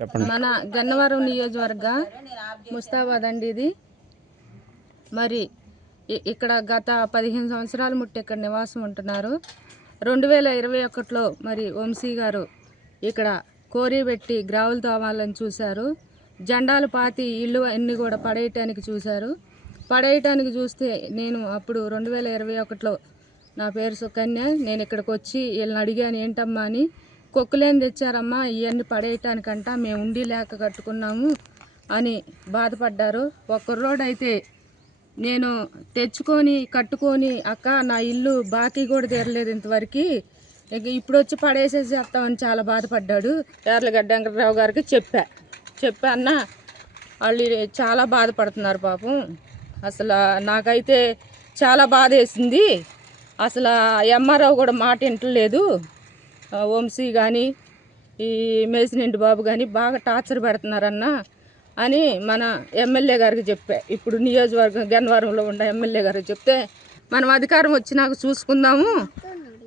మన గన్నవరం నియోజకవర్గ ముస్తాబాద్ అండి ఇది. మరి ఇక్కడ గత పదిహేను సంవత్సరాలు ముట్టి ఇక్కడ నివాసం ఉంటున్నారు. రెండు వేల ఇరవై ఒకటిలో మరి వంశీ గారు ఇక్కడ కోరి పెట్టి గ్రావులు తోమాలని చూశారు. జెండాలు పాతి ఇల్లు అన్నీ కూడా పడేయటానికి చూశారు. పడేయటానికి చూస్తే నేను అప్పుడు రెండు వేల ఇరవై ఒకటిలో నా పేరు సుకన్య నేను ఇక్కడికి వచ్చి వీళ్ళని అడిగాను ఏంటమ్మా అని కొక్కులేని తెచ్చారమ్మా ఇవన్నీ పడేయటానికంట మేము ఉండి లేక కట్టుకున్నాము అని బాధపడ్డారు. ఒక్క రోడ్ అయితే నేను తెచ్చుకొని కట్టుకొని అక్క నా ఇల్లు బాకీ కూడా తీరలేదు ఇంతవరకు. ఇక ఇప్పుడు వచ్చి పడేసేసి చాలా బాధపడ్డాడు. యార్లగడ్డ వెంకటరావు గారికి చెప్పా. చెప్పా అన్న వాళ్ళు చాలా బాధపడుతున్నారు పాపం. అసలు నాకైతే చాలా బాధ వేసింది అసలు ఎంఆర్ఓ కూడా మాట వింటలేదు. వంశీ కానీ ఈ మేసినింటి బాబు కానీ బాగా టార్చర్ పెడుతున్నారన్న అని మన ఎమ్మెల్యే గారికి చెప్పా. ఇప్పుడు నియోజకవర్గం గన్నవరంలో ఉన్న ఎమ్మెల్యే గారికి చెప్తే మనం అధికారం వచ్చినాక చూసుకుందాము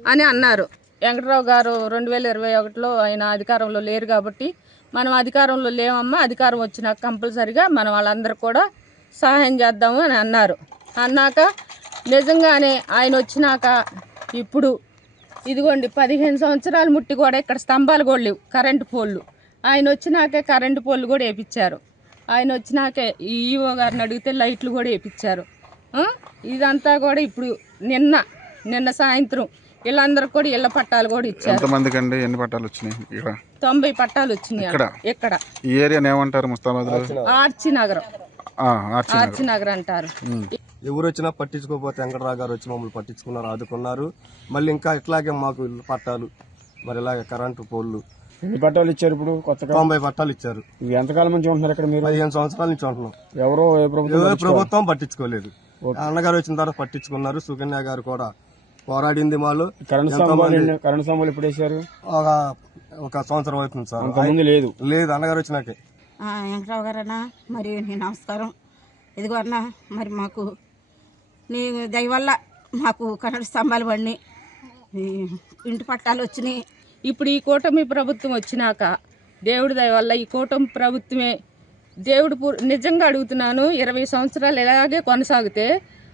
అని అన్నారు. వెంకటరావు గారు రెండు వేల ఇరవై ఒకటిలో ఆయన అధికారంలో లేరు కాబట్టి మనం అధికారంలో లేమమ్మా అధికారం వచ్చినాక కంపల్సరిగా మనం వాళ్ళందరూ కూడా సహాయం చేద్దాము అని అన్నారు. అన్నాక నిజంగానే ఆయన వచ్చినాక ఇప్పుడు ఇదిగోండి పదిహేను సంవత్సరాలు ముట్టి కూడా ఇక్కడ స్తంభాలు కూడా లేవు కరెంటు పోల్లు ఆయన వచ్చినాకే కరెంటు పోల్లు కూడా వేయించారు ఆయన వచ్చినాకే ఈఓ గారిని అడిగితే లైట్లు కూడా వేయించారు? ఇదంతా కూడా ఇప్పుడు నిన్న నిన్న సాయంత్రం వీళ్ళందరూ కూడా ఇళ్ళ పట్టాలు కూడా ఇచ్చారు. ఎన్ని పట్టాలు వచ్చినాయి ఇక్కడ? తొంభై పట్టాలు వచ్చినాయి ఇక్కడ? ఈ ఏరియాని ఏమంటారు ముస్తాబాద్లో? ఆర్చి నగరం. ఆ, ఆర్చి నగర్. ఆర్చి నగరం అంటారు. ఎవరు వచ్చినా పట్టించుకోకపోతే వెంకటరావు గారు వచ్చి మమ్మల్ని పట్టించుకున్నారు ఆదుకున్నారు. మళ్ళీ ఇంకా ఇట్లాగే మాకు ఇల్లు పట్టాలు మరి ఇలాగే కరెంటు పోల్లు ఎన్ని పట్టాలు ఇచ్చారు ఇప్పుడు కొత్తగా? తొంభై పట్టాలు ఇచ్చారు. ఇవి ఎంతకాలం నుంచి ఉంటున్నారు ఇక్కడ మీరు? పదిహేను సంవత్సరాల నుంచి ఉంటున్నాం. ఎవరో ఏ ప్రభుత్వం ఏ ప్రభుత్వం పట్టించుకోలేదు. అన్నగారు వచ్చిన తర్వాత పట్టించుకున్నారు సుకన్య గారు కూడా పోరాడింది వాళ్ళు కరెంట్ స్తంభాలు కరెంట్ స్తంభాలు ఎప్పుడు వేశారు? ఒక ఒక సంవత్సరం అవుతుంది సార్. అంతకుముందు లేదు. లేదు అన్నగారు వచ్చినాకే. ఆ, వెంకటరావు గారు అన్న మరి నమస్కారం. ఇదిగో అన్న మరి మాకు నీ దయవల్ల మాకు కన్నడ స్తంభాలు పడినాయి. ఇంటి పట్టాలు వచ్చినాయి. ఇప్పుడు ఈ కూటమి ప్రభుత్వం వచ్చినాక దేవుడి దయవల్ల ఈ కూటమి ప్రభుత్వమే దేవుడు నిజంగా అడుగుతున్నాను ఇరవై సంవత్సరాలు ఇలాగే కొనసాగితే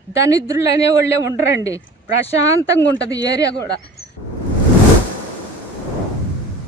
దరిద్రులు అనేవాళ్ళే ఉండరండి. ప్రశాంతంగా ఉంటుంది ఏరియా కూడా.